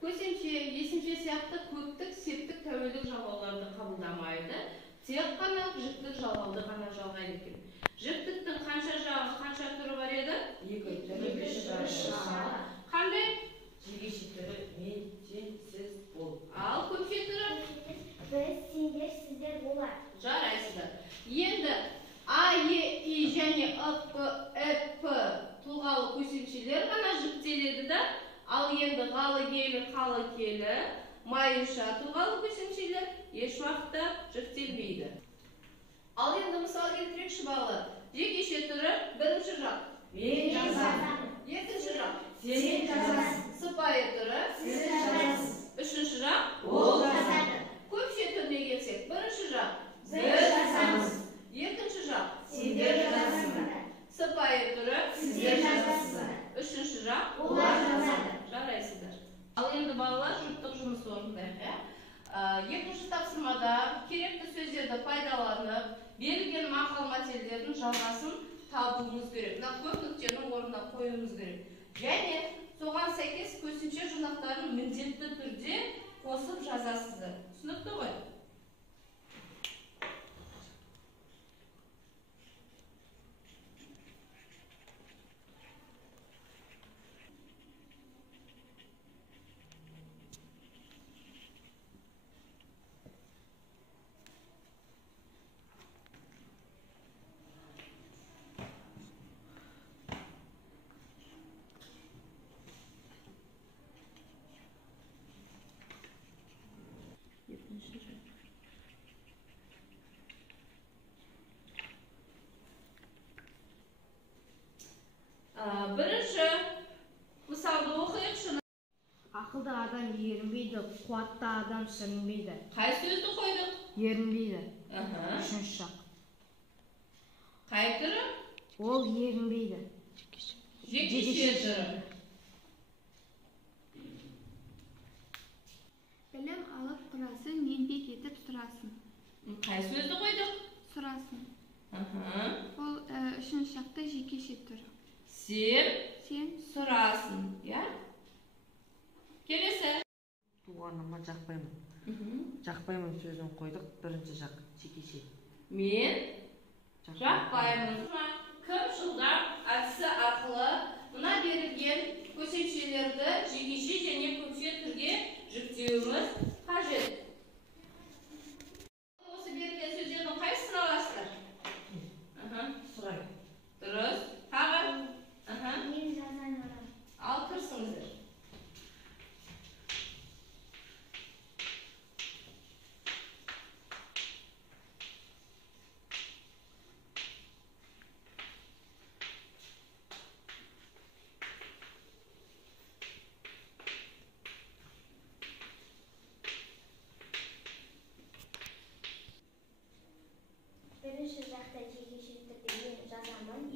Көсемше, есімше сияқты көптік, септік, тәуелдік жалғауларды қабылдамайды. Тек қана жіктік жалғауды ғана жалғайды екен. Жіктіктің қанша жағы, қанша түрі бар еді? Екі түрі. Қандай? Жекеше түрі мен, сен, сіз, ол. Ал көпше түрі? Біз, сендер, сіздер олар. Жарайсыздар. Енді А, Е, И және П, П тұлғалы көсемшелер ғана жіктеледі да, ал енді ғалы келі, қалы келі, майынша тұлғалы көсемшелер еш уақытта жіктелмейді. Ал енді мысал келтірейікші балалар. Жекеше түрі бірінші жақ. Мен жазамын. Екінші жақ. Сен жазасың. Сыпайы түрі. Сіз жазасыз. Үшінші жақ. Ол жазады. Көпше түріне келсек, бірінші жақ. Біз жазамыз. Екінші жақ. Сендер жазасыңдар. Сыпайы түрі. Сіздер жазасыздар. Үшінші жақ. Олар жазады. Жарайсыздар. Ал енді балалар жұптық жұмыс орындайық. Екінші тапсырмада керекті сөздерді пайдаланып, берілген мақал мәтелдердің жалғасын табуымыз керек. Мына көп нүктенің орнына қоюымыз керек. Және соған сәйкес көсемше жинақтарын міндетті түрде қосып жазасыздар. Түсінікті ғой? Бірінші мысалды оқиықшы. Ақылды адам ерінбейді, қуатты адам сүрінбейді. Қай сөзді қойдық? Ерінбейді. Үшінші жақ. Қай түрі? Ол ерінбейді. Жекеше түрі. Білім алып құрасын, еңбек етіп сұрасын. Қай сөзді қойдық? Сұрасын. Ол үшінші жақта жекеше түрі. Сен сұрасын. Келесі. Туғаныма жақпаймын. Жақпаймын сөзін қойдық, бірінші жақ, жекеше. Мен жақпаймын. Кім жылдам әдісі арқылы мына берілген көсемшелерді жекеше және көпше түрге жіктеуіміз қажет. Осы берілген сөздердің қайсысын аласыздар? Сұрай. Дұрыс. Тағы? Мен жазан адам. Ал кірсіңіздер. Бірінші жақта жекеше түрде мен жазамын,